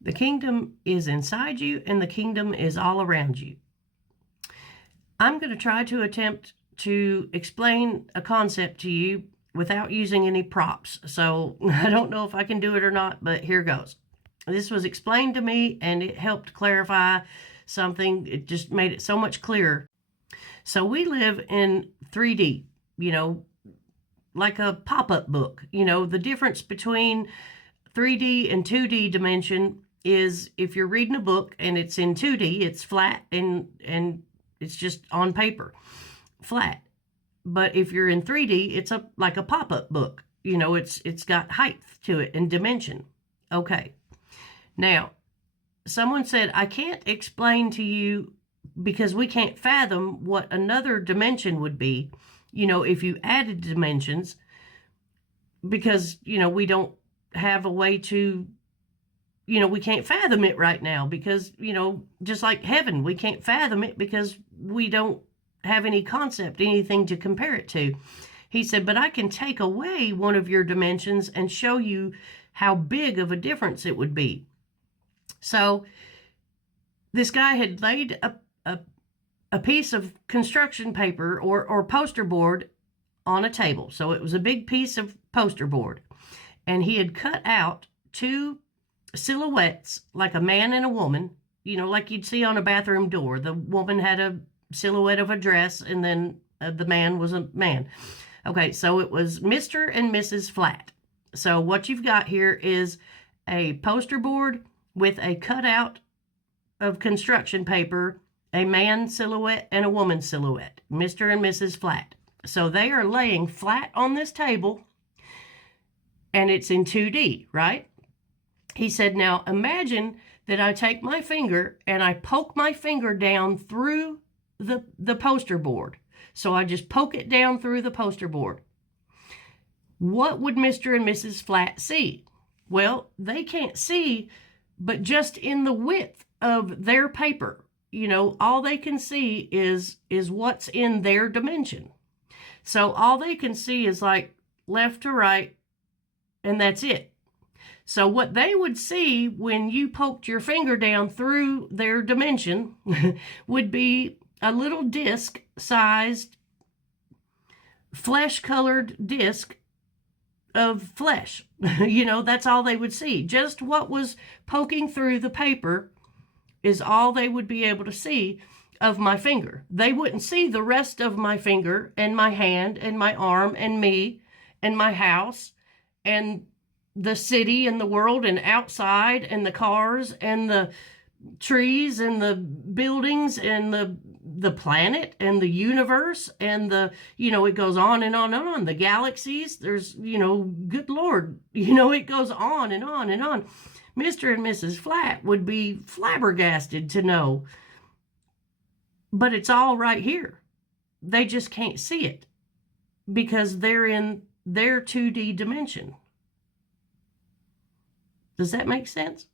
The kingdom is inside you, and the kingdom is all around you. I'm going to try to attempt to explain a concept to you without using any props. So I don't know if I can do it or not, but here goes. This was explained to me, and it helped clarify something. It just made it so much clearer. So we live in 3D, like a pop-up book. The difference between 3D and 2D dimension is if you're reading a book and it's in 2D, it's flat and it's just on paper, flat. But if you're in 3D, it's like a pop-up book. It's got height to it and dimension. Okay. Now, someone said, I can't explain to you because we can't fathom what another dimension would be, if you added dimensions, because, we don't have a way to, we can't fathom it right now because, just like heaven, we can't fathom it because we don't have any concept, anything to compare it to. He said, but I can take away one of your dimensions and show you how big of a difference it would be. So this guy had laid a piece of construction paper or poster board on a table. So it was a big piece of poster board. And he had cut out two silhouettes, like a man and a woman, like you'd see on a bathroom door. The woman had a silhouette of a dress, and then the man was a man. Okay, so it was Mr. and Mrs. Flat. So what you've got here is a poster board with a cutout of construction paper, a man silhouette and a woman silhouette, Mr. and Mrs. Flat. So they are laying flat on this table, and it's in 2D, right? He said, now imagine that I take my finger and I poke my finger down through the poster board. So I just poke it down through the poster board. What would Mr. and Mrs. Flat see? Well, they can't see, but just in the width of their paper, all they can see is what's in their dimension. So all they can see is like left to right, and that's it. So what they would see when you poked your finger down through their dimension would be a little disc-sized, flesh-colored disc of flesh. That's all they would see. Just what was poking through the paper is all they would be able to see of my finger. They wouldn't see the rest of my finger and my hand and my arm and me and my house and the city and the world and outside and the cars and the trees and the buildings and the planet and the universe and it goes on and on and on. The galaxies, there's, good Lord, it goes on and on and on. Mr. and Mrs. Flat would be flabbergasted to know, but it's all right here. They just can't see it because they're in their 2D dimension. Does that make sense?